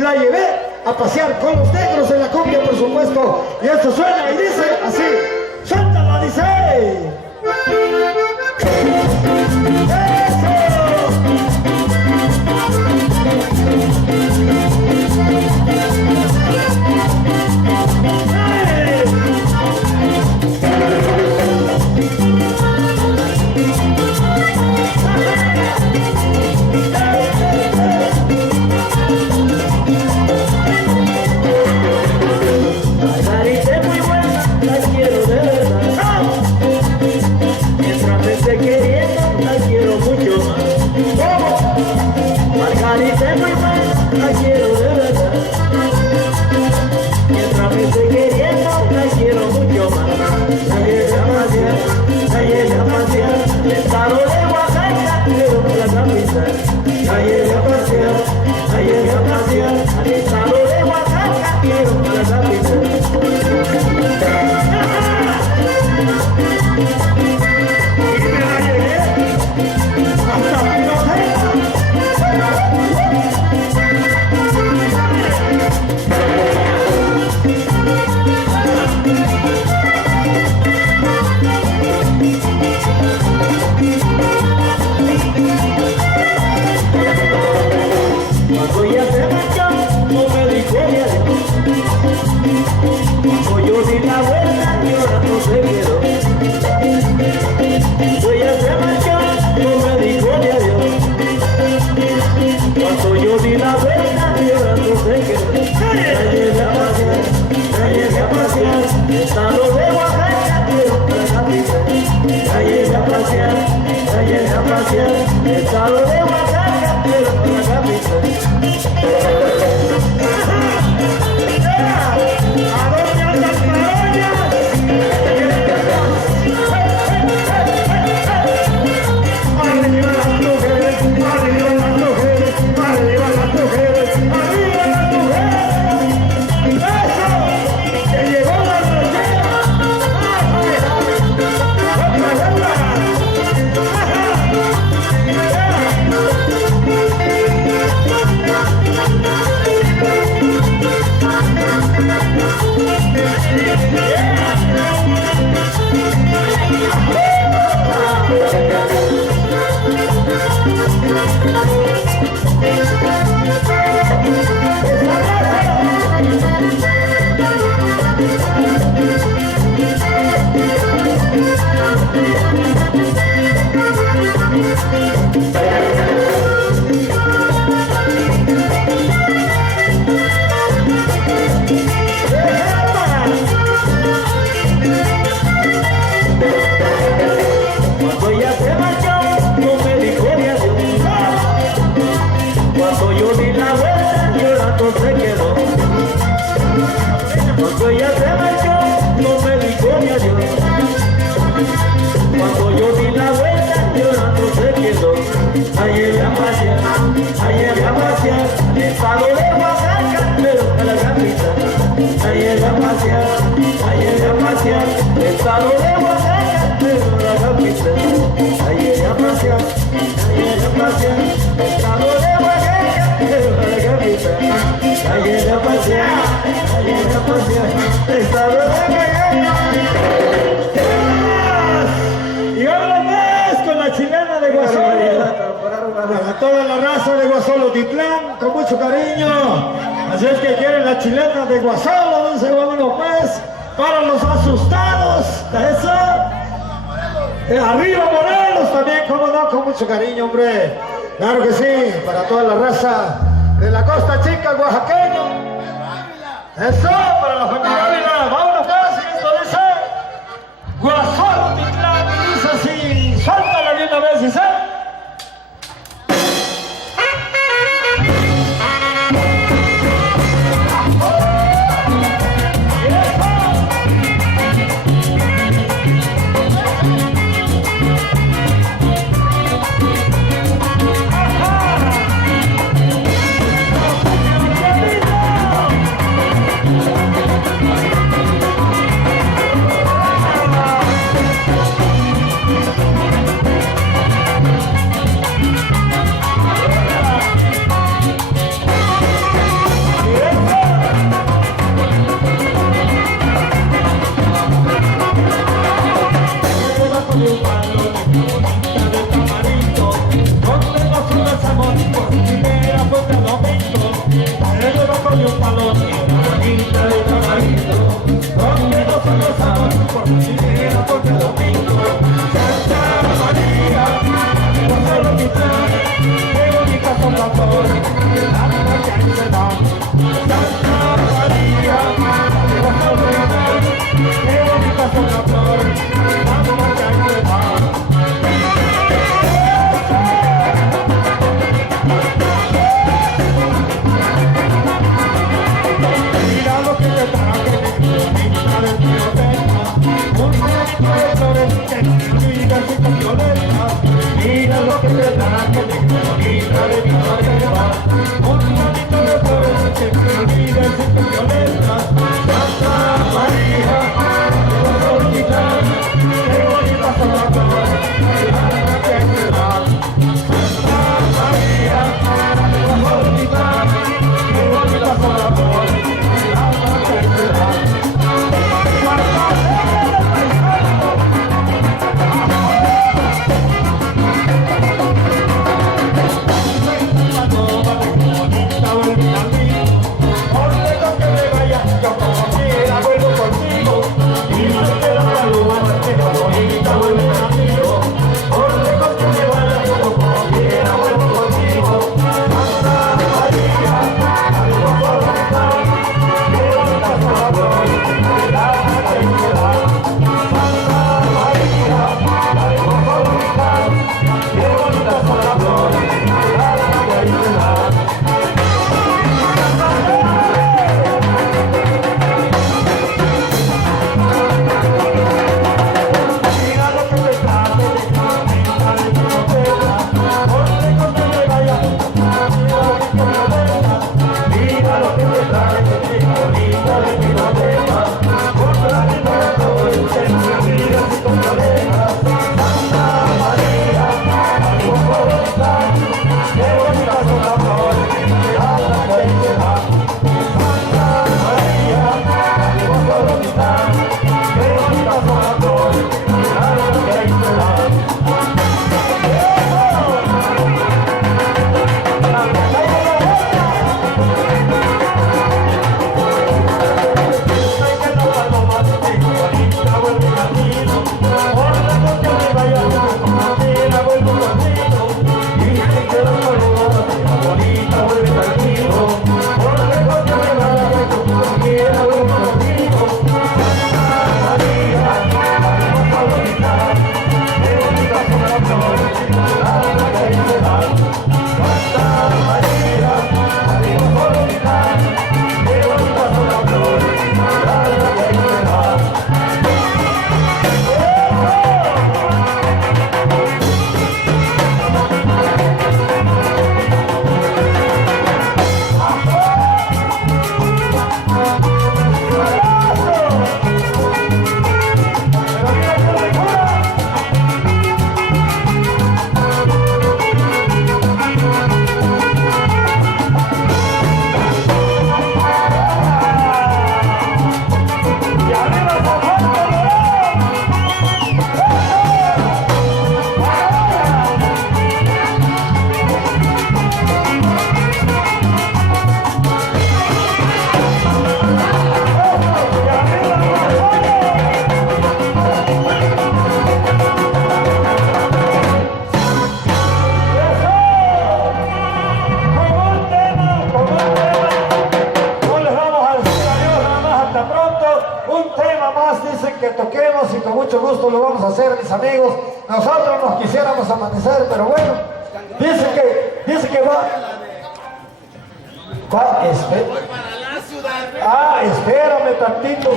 la llevé a pasear con los negros en la cumbia, por supuesto. Y esto suena y dice así. ¡Suéltala, dice! Y ahora más con la chilena de Guasolo. Para toda la raza de Guasolo Titlán, con mucho cariño. Así es que quieren la chilena de Guasolo, dice bueno pues, para los asustados. Eso. Arriba Morelos también, como no, con mucho cariño, hombre. Claro que sí, para toda la raza de la Costa Chica, oaxaqueño. Eso, para la familia Ávila. Vámonos casi, esto dice Guasolo Titlán, y dice así, suéltala de una vez, dice. queremos y con mucho gusto lo vamos a hacer, mis amigos. Nosotros nos quisiéramos amanecer, pero bueno, dice que va, espérame tantito.